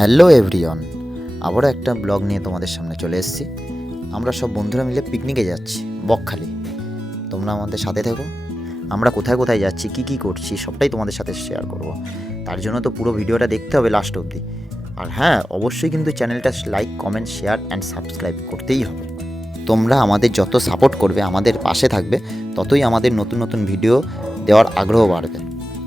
Hello everyone, আবারও একটা blog নিয়ে তোমাদের সামনে চলে এসেছি। আমরা সব বন্ধুরা মিলে পিকনিকে যাচ্ছি বকখালি। তোমরা আমাদের সাথে থেকো। আমরা কোথায় কোথায় যাচ্ছি, কি করছি সবটাই তোমাদের সাথে শেয়ার করব। তার জন্য তো পুরো ভিডিওটা দেখতে হবে লাস্ট অবধি। আর হ্যাঁ, অবশ্যই কিন্তু চ্যানেলটা like, comment, share and subscribe করতেই হবে। তোমরা আমাদের যত সাপোর্ট করবে, আমাদের পাশে থাকবে, ততই আমাদের নতুন নতুন ভিডিও দেওয়ার আগ্রহ বাড়বে।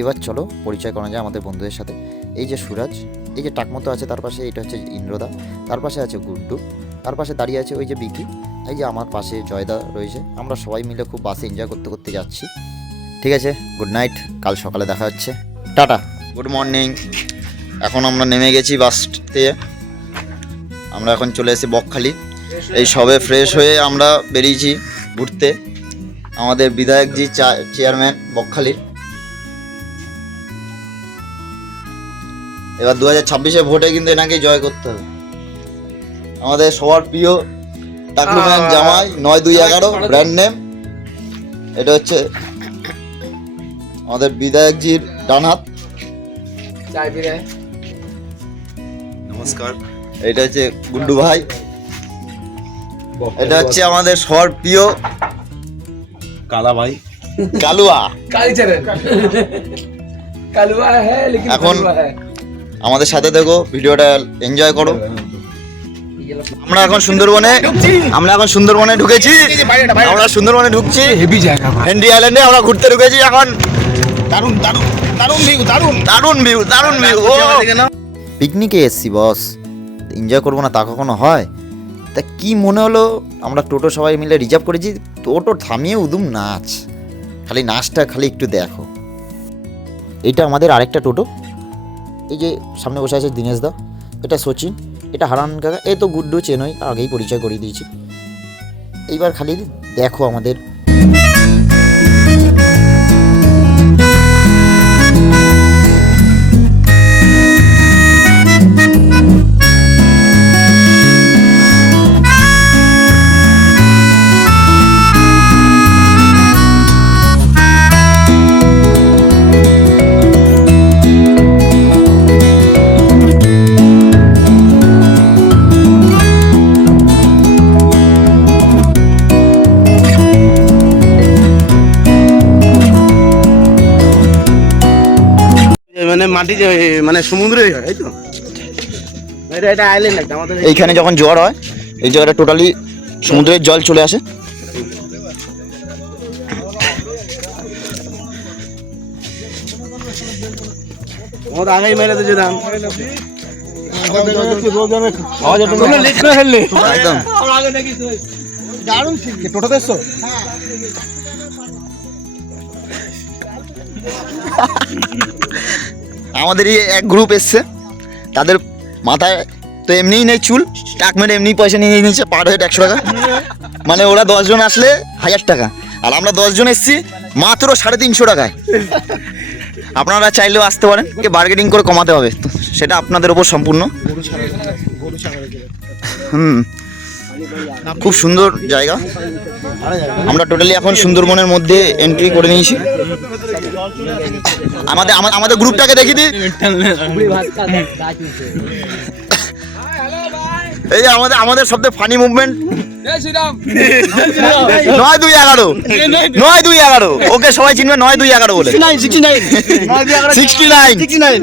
এবার চলো পরিচয় করা যায় আমাদের বন্ধুদের সাথে। এই যে সুরাজ, এই যে টাকমতো আছে, তার পাশে এটা হচ্ছে ইন্দ্রদা, তার পাশে আছে গুড্ডু, তার পাশে দাঁড়িয়ে আছে ওই যে বিকি, এই যে আমার পাশে জয়দা রয়েছে। আমরা সবাই মিলে খুব বাসে এনজয় করতে করতে যাচ্ছি। ঠিক আছে, গুড নাইট, কাল সকালে দেখা হচ্ছে, টাটা, গুড মর্নিং। এখন আমরা নেমে গেছি বাস থেকে। আমরা এখন চলে এসেছি বকখালি। এই সবে ফ্রেশ হয়ে আমরা বেরিয়েছি ঘুরতে। আমাদের বিধায়কজি চেয়ারম্যান বকখালির। এবার 2026-এ ভোটে কিন্তু এনাকে জয় করতে হবে। আমাদের সবার প্রিয় টাকলুম্যান জামাই 9211 ব্র্যান্ড নেম। এটা হচ্ছে আমাদের বিধায়কজির ডান হাত। নমস্কার। এটা হচ্ছে গুড্ডু ভাই। এটা হচ্ছে আমাদের সবার প্রিয় কালা ভাই, কালুয়া। কালুয়া হ্যাঁ, লেকিন এখন কালুয়া হ্যাঁ। আমাদের সাথে দেখো, ভিডিওটা এনজয় করো। আমরা এখন সুন্দরবনে ঢুকেছি। আমরা সুন্দরবনে ঢুকছি, হেভি জায়গা ভাই। হেনরি আইল্যান্ডে আমরা ঘুরতে ঢুকেছি। এখন দারুন দারুন দারুন ভিউ, দারুণ ভিউ। পিকনিকে এসছি বস, এনজয় করবো না তা কখনো হয়? তা কি মনে হলো, আমরা টোটো সবাই মিলে রিজার্ভ করেছি, টোটো থামিয়ে উদুম নাচ। খালি নাচটা খালি একটু দেখো। এটা আমাদের আরেকটা টোটো। এই যে সামনে বসে আছে দিনেশ দা, এটা সচিন, এটা হারান কাকা, এই তো গুড্ডু চেনই, আগেই পরিচয় করিয়ে দিয়েছি। এইবার খালি দেখো আমাদের। মানে মাটি মানে সমুদ্রে হয়, এই তো এটা আইল্যান্ড একটা আমাদের। এইখানে যখন জোয়ার হয়, এই জায়গাটা টোটালি সমুদ্রের জল চলে আসে। আমাদের আগেই মেরে তো যেতাম। একদম দারুণ ঠিক টোটোতে এসছো? আমাদের এই এক গ্রুপ এসছে, তাদের মাথায় তো এমনিই নেই চুল, টাক মেরে এমনি পয়সা নিয়ে নিয়েছে পার হেড 100 টাকা। মানে ওরা 10 জন আসলে 1000 টাকা, আর আমরা 10 জন এসছি মাত্র 350 টাকায়। আপনারা চাইলেও আসতে পারেন, বার্গেনিং করে কমাতে হবে, তো সেটা আপনাদের ওপর সম্পূর্ণ। খুব সুন্দর জায়গা। আমরা টোটালি এখন সুন্দরবনের মধ্যে এন্ট্রি করে নিয়েছি। আমাদের গ্রুপটাকে দেখিয়ে দিই। এই যে আমাদের সবথেকে ফানি মুভমেন্ট 9211। ওকে সবাই চিনবে 9211 বলে। 69।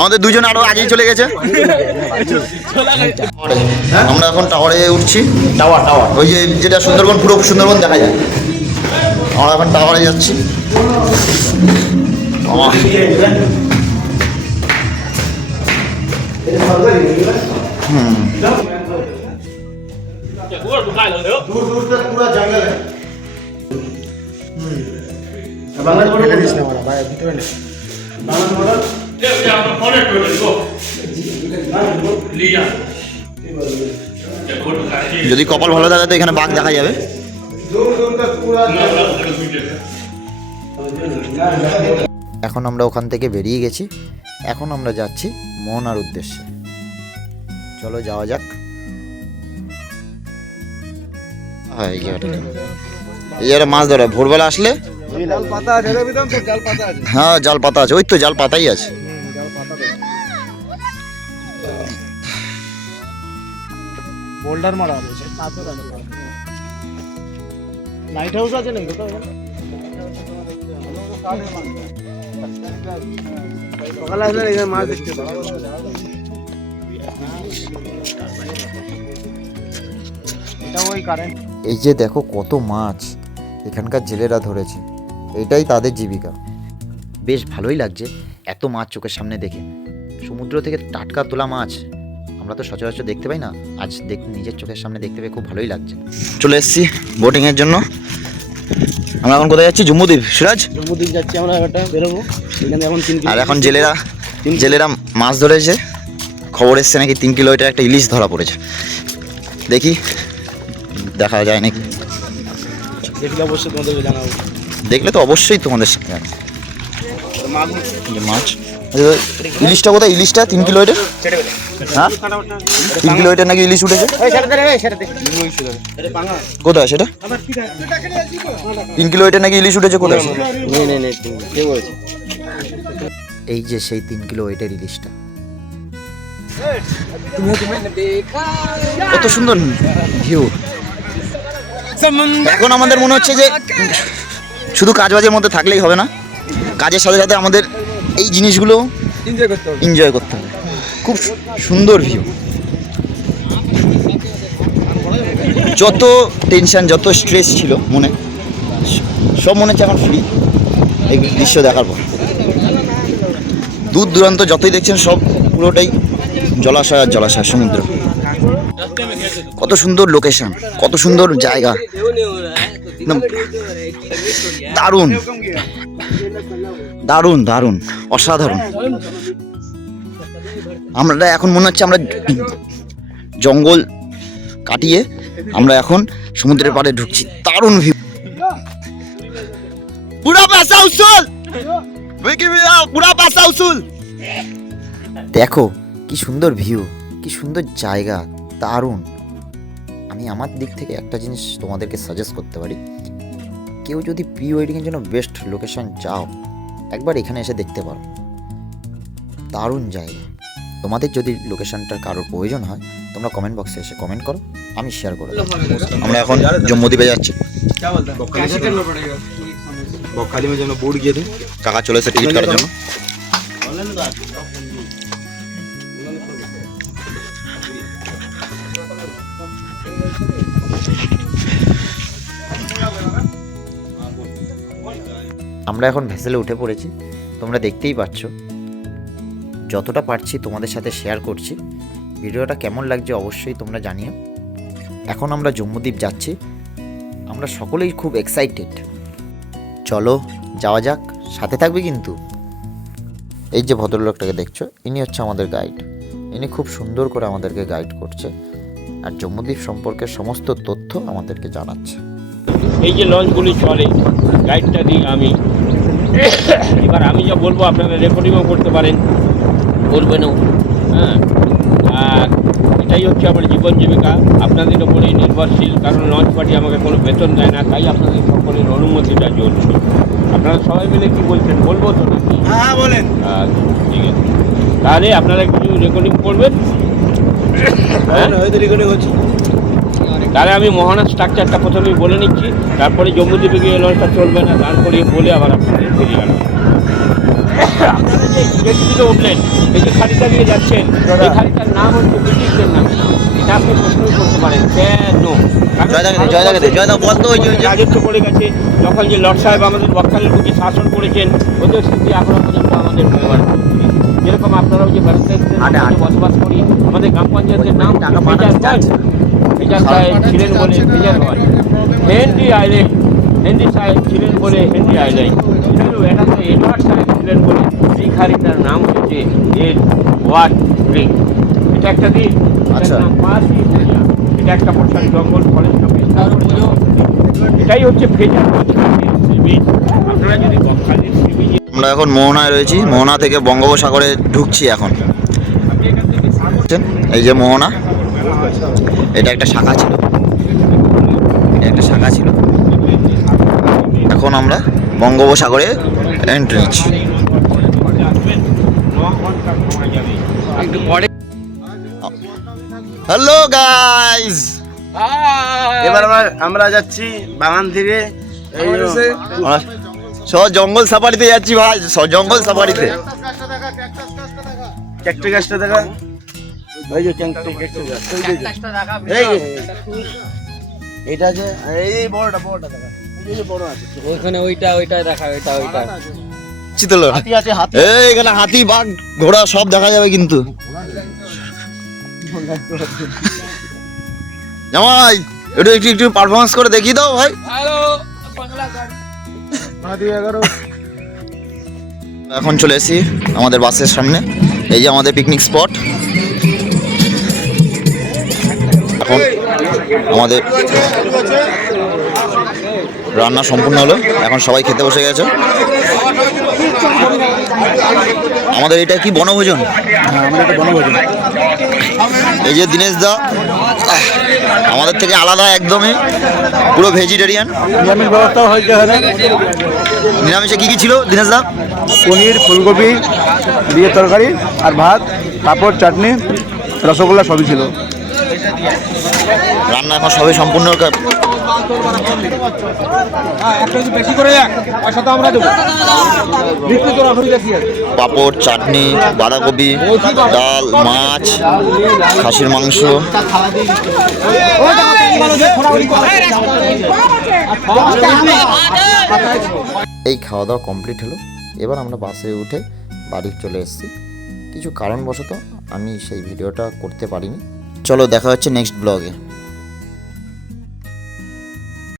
আমাদের দুজন আরো আগেই চলে গেছে। আমরা এখন টাওয়ারে উঠছি। টাওয়ার ওই যে যেটা সুন্দরবন, পুরো সুন্দরবন দেখা যায়। আমরা এখন টাওয়ারে যাচ্ছি। যদি কপাল ভালো থাকে তো এখানে বাঘ দেখা যাবে। এখন আমরা ওখান থেকে বেরিয়ে গেছি। এখন আমরা যাচ্ছি মোহনার উদ্দেশ্যে। চলো যাওয়া যাক। হ্যাঁ, এই জায়গাটা মাছ ধরা ভোরবেলা আসলে হ্যাঁ জাল পাতা আছে, ওই তো জাল পাতাই আছে। বোল্ডার মারা আছে লাইট হাউস আছে নাকি কোথাও এখানে? সকালে আসলে এখানে মাছ দেখতে পাবো। এটা ওই কারেন্ট। এই যে দেখো কত মাছ এখানকার জেলেরা ধরেছে, এটাই তাদের জীবিকা। বেশ ভালোই লাগছে এত মাছ চোখের সামনে দেখে। সমুদ্র থেকে টাটকা তোলা মাছ আমরা তো সচরাচর দেখতে পাই না, আজ নিজের চোখের সামনে দেখতে পেয়ে খুব ভালোই লাগছে। চলে এসেছি বোটিংয়ের জন্য। আমরা এখন কোথায় যাচ্ছি? জম্মুদ্বীপ। সিরাজ, জম্মুদ্বীপ যাচ্ছি আমরা, একটা বেরোবো এখানে এখন 3 আর এখন জেলেরা মাছ ধরেছে। খবর এসছে নাকি 3 কিলো এটা একটা ইলিশ ধরা পড়েছে। দেখি দেখা যায় নাকি, দেখলে অবশ্যই তোমাদেরকে জানাবো। দেখলে তো অবশ্যই তোমাদের সাথে জানাবো। মাছ যে মাছ ইলিশটা কোথায়? ইলিশটা 3 কিলো এটা, হ্যাঁ 3 কিলো এটা নাকি ইলিশ উঠেছে। কোথায় সেটা? 3 কিলো এটা নাকি ইলিশ উঠেছে, কোথায়? এই যে সেই 3 কিলো ওয়েটের ইলিশটা। কত সুন্দর ভিউ। এখন আমাদের মনে হচ্ছে যে শুধু কাজবাজের মধ্যে থাকলেই হবে না, কাজের সাথে সাথে আমাদের এই জিনিসগুলো এনজয় করতে হবে। খুব সুন্দর ভিউ। যত টেনশন, যত স্ট্রেস ছিল মনে, সব মনে হচ্ছে এখন ফ্রি এই দৃশ্য দেখার পর। দূর দূরান্ত যতই দেখছেন সব পুরোটাই জলাশয় আর জলাশয়, সমুদ্র। কত সুন্দর লোকেশন, কত সুন্দর জায়গা, একদম দারুণ দারুণ দারুণ, অসাধারণ। আমরা এখন মনে হচ্ছে আমরা জঙ্গল কাটিয়ে আমরা এখন সমুদ্রের পাড়ে ঢুকছি। দারুণ ভিউ, পুরা পাসা উসুল, পুরা পাসা উসুল। দেখো কি সুন্দর ভিউ, কি সুন্দর জায়গা, দারুণ। আমি আমার দিক থেকে একটা জিনিস তোমাদেরকে সাজেস্ট করতে পারি, কেউ যদি প্রি ওয়েডিংয়ের জন্য বেস্ট লোকেশন চাও, একবার এখানে এসে দেখতে পারো। দারুণ জায়গা। তোমাদের যদি লোকেশনটার কারোর প্রয়োজন হয় তোমরা কমেন্ট বক্সে এসে কমেন্ট করো, আমি শেয়ার করে দেবো। আমরা এখন জম্মুদ্বীপে যাচ্ছি। বকখালি में जो बोर्ड गए थे কাকা চলে এসে টিকিট কাটার জন্য। আমরা এখন ভেসেলে উঠে পড়েছি, তোমরা দেখতেই পাচ্ছ। যতটা পারছি তোমাদের সাথে শেয়ার করছি। ভিডিওটা কেমন লাগছে অবশ্যই তোমরা জানিও। এখন আমরা জম্মুদ্বীপ যাচ্ছি, আমরা সকলেই খুব এক্সাইটেড। চলো যাওয়া যাক, সাথে থাকবে কিন্তু। এই যে ভদ্রলোকটাকে দেখছো, ইনি হচ্ছে আমাদের গাইড। ইনি খুব সুন্দর করে আমাদেরকে গাইড করছে আর জম্মুদ্বীপ সম্পর্কে সমস্ত তথ্য আমাদেরকে জানাচ্ছে। এই যে লঞ্চগুলি চলে, গাইডটা দিই আমি। এবার আমি যা বলবো আপনারা রেকর্ডিংও করতে পারেন, বলবেনও, হ্যাঁ। আর এটাই হচ্ছে আমার জীবন জীবিকা, আপনাদের ওপরে নির্ভরশীল। কারণ লঞ্চ পার্টি আমাকে কোনো বেতন দেয় না, তাই আপনাদের সকলের অনুমতিটা জরুরি। আপনারা সবাই মিলে কি বলছেন, বলবো তো নাকি? হ্যাঁ বলেন। ঠিক আছে, তাহলে আপনারা কিছু রেকর্ডিং করবেন। রেকর্ডিং হচ্ছে। তাহলে আমি মোহনা স্ট্রাকচারটা প্রথমেই বলে নিচ্ছি, তারপরে জম্মুদ্বীপে গিয়ে লঞ্চটা চলবে না, দাঁড় করিয়ে বলে আবার আপনাদের বেরিয়ে গেল। আপনারা যে জেটিতে উঠলেন, এই যে খালিটা দিয়ে যাচ্ছেন, এই খালিটার নাম হচ্ছে ব্রিটিশদের নামে। এটা আপনি প্রশ্ন করতে পারেন কেন? রাজত্ব করে গেছে। যখন যে লর্ড সাহেব আমাদের বকখালির বুকে শাসন করেছেন, ওদের স্মৃতি এখনো পর্যন্ত আমাদের ব্যবহার করছে। যেরকম আপনারাও যে বসবাস করি, আমাদের গ্রাম পঞ্চায়েতের নাম ফেজার সাহেব ছিলেন বলে ফেজারগঞ্জ। হেনরি সাহেব ছিলেন বলে হেনরি আইল্যান্ড। এটা তো এডওয়ার্ড সাহেব ছিলেন বলে এই খালিটার নাম হচ্ছে এডওয়ার্ড রিং। এটা একটা দ্বীপ, নাম পাঁচই ভুলিয়া। এটা একটা বর্ষার জঙ্গল, ফরেস্ট অফিস। এটাই হচ্ছে ফেজারগঞ্জ বিচ। আপনারা যদি বকখালির সি বিচ। আমরা এখন মোহনায় রয়েছি, মোহনা থেকে বঙ্গোপসাগরে ঢুকছি এখন। এই যে মোহনা, এটা একটা শাখা ছিল, এখন আমরা বঙ্গোপসাগরে এন্ট্রি নিচ্ছি। হ্যালো গাইস, এবার আমরা যাচ্ছি বাগান থেকে এই জঙ্গল সাফারিতে যাচ্ছি ভাই, জঙ্গল সাফারিতে। ক্যাকটাস গাছটা দেখা, ওই যে ক্যাকটাস গাছ, এই যে এটা যে এই বড়টা দেখা, এই যে বড় আছে ওইখানে ওইটা দেখা, ওইটা চিতল হাতি আছে, হাতি এই এখানে হাতি, বাঘ, ঘোড়া সব দেখা যাবে কিন্তু। জামাই একটু একটু একটু পারফরমেন্স করে দেখিয়ে দাও ভাই। এখন চলে এসেছি আমাদের বাসের সামনে, এই যে আমাদের পিকনিক স্পট। এখন আমাদের রান্না সম্পূর্ণ হলো, এখন সবাই খেতে বসে গেছে। আমাদের এটা কি বনভোজন? এই যে দীনেশ দা আমাদের থেকে আলাদা, একদমই পুরো ভেজিটেরিয়ান। নিরামিষ ব্যবস্থা হয়েছে এখানে, নিরামিষে কি কি ছিল দীনেশ দা? পনির, ফুলকপি দিয়ে তরকারি আর ভাত, পাঁপড়, চাটনি, রসগোল্লা সবই ছিল। রান্না এখন সবই সম্পূর্ণ। পাঁপড়, চাটনি, বাঁধাকপি, ডাল, মাছ, খাসির মাংস। এই খাওয়া দাওয়া কমপ্লিট হলো, এবার আমরা বাসে উঠে বাড়ি চলে এসেছি। কিছু কারণবশত আমি সেই ভিডিওটা করতে পারিনি। চলো দেখা হচ্ছে নেক্সট ব্লগে।